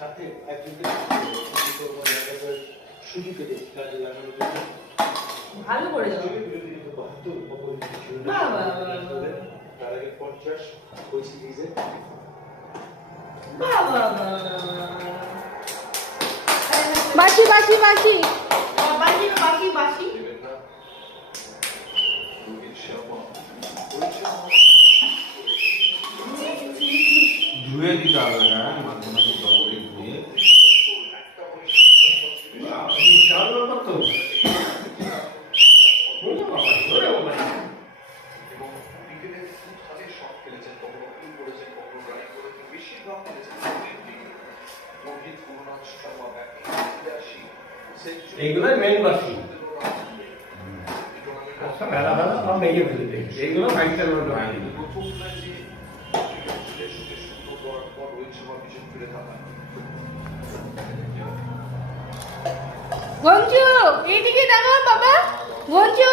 সাথে একজনকে সুযোগ পেতে কাজে লাগানোর জন্য ভালো করেছো। তার আগে 50 ওই সিরিজে বাসি বাসি বাসি বাসি বাসি বাসি ধুয়ে দিতে হবে না মাঝে মাঝে জলে ধুয়ে বিশাল ব্যাপার তো এইগুলোই মেন বাসি ভেলা ভেলা সব মেঘে ফেলে দেখি এইগুলো বাইকটার মধ্যে হয়নি গঞ্জু এইদিকে দেখো বাবা গঞ্জু